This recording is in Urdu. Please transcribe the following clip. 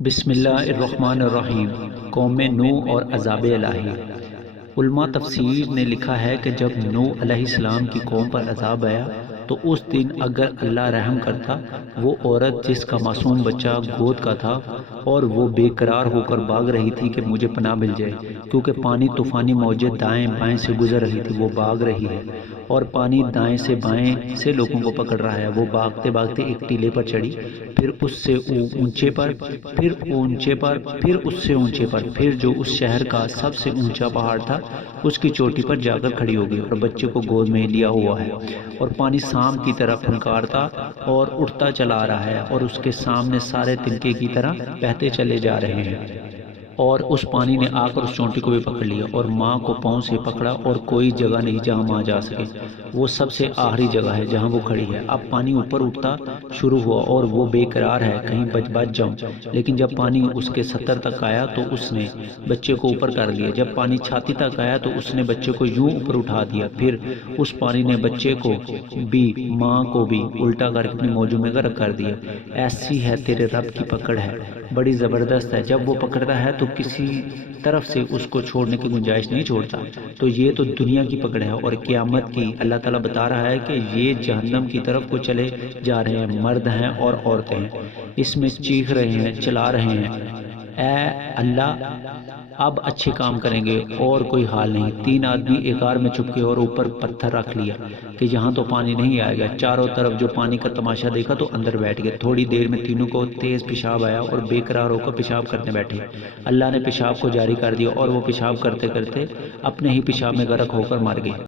بسم اللہ الرحمن الرحیم۔ قوم نوح اور عذاب الہی۔ علماء تفسیر نے لکھا ہے کہ جب نوح علیہ السلام کی قوم پر عذاب آیا تو اس دن اگر اللہ رحم کرتا، وہ عورت جس کا معصوم بچہ گود کا تھا اور وہ بے قرار ہو کر بھاگ رہی تھی کہ مجھے پناہ مل جائے، کیونکہ پانی طوفانی موجیں دائیں بائیں سے گزر رہی تھی، وہ بھاگ رہی ہے اور پانی دائیں سے بائیں سے لوگوں کو پکڑ رہا ہے۔ وہ بھاگتے بھاگتے ایک ٹیلے پر چڑھی، پھر اس سے اونچے پر، پھر اونچے پر، پھر اس سے اونچے پر، پھر جو اس شہر کا سب سے اونچا پہاڑ تھا اس کی چوٹی پر جا کر کھڑی ہو گئی اور بچے کو گود میں لیا ہوا ہے، اور پانی شام کی طرف پھنکارتا اور اٹھتا چلا آ رہا ہے اور اس کے سامنے سارے تنکے کی طرح بہتے چلے جا رہے ہیں، اور اس پانی نے آ کر اس چونٹی کو بھی پکڑ لیا اور ماں کو پاؤں سے پکڑا، اور کوئی جگہ نہیں جہاں ماں جا سکے، وہ سب سے آخری جگہ ہے جہاں وہ کھڑی ہے۔ اب پانی اوپر اٹھتا شروع ہوا اور وہ بے قرار ہے، کہیں بچ جاؤں، لیکن جب پانی اس کے سطر تک آیا تو اس نے بچے کو اوپر کر لیا، جب پانی چھاتی تک آیا تو اس نے بچے کو یوں اوپر اٹھا دیا، پھر اس پانی نے بچے کو بھی ماں کو بھی الٹا کر اپنی موجوں میں غرق کر دیا۔ ایسی ہے تیرے رب کی پکڑ، ہے بڑی زبردست ہے، جب وہ پکڑتا ہے تو کسی طرف سے اس کو چھوڑنے کی گنجائش نہیں چھوڑتا۔ تو یہ تو دنیا کی پکڑ ہے، اور قیامت کی اللہ تعالیٰ بتا رہا ہے کہ یہ جہنم کی طرف کو چلے جا رہے ہیں، مرد ہیں اور عورتیں ہیں، اس میں چیخ رہے ہیں، چلا رہے ہیں، اے اللہ اب اچھے کام کریں گے اور کوئی حال نہیں۔ تین آدمی ایک غار میں چھپ گئے اور اوپر پتھر رکھ لیا کہ یہاں تو پانی نہیں آئے گا۔ چاروں طرف جو پانی کا تماشا دیکھا تو اندر بیٹھ گئے۔ تھوڑی دیر میں تینوں کو تیز پیشاب آیا اور بے قرار ہو کر پیشاب کرنے بیٹھے۔ اللہ نے پیشاب کو جاری کر دیا اور وہ پیشاب کرتے کرتے اپنے ہی پیشاب میں غرق ہو کر مر گئے۔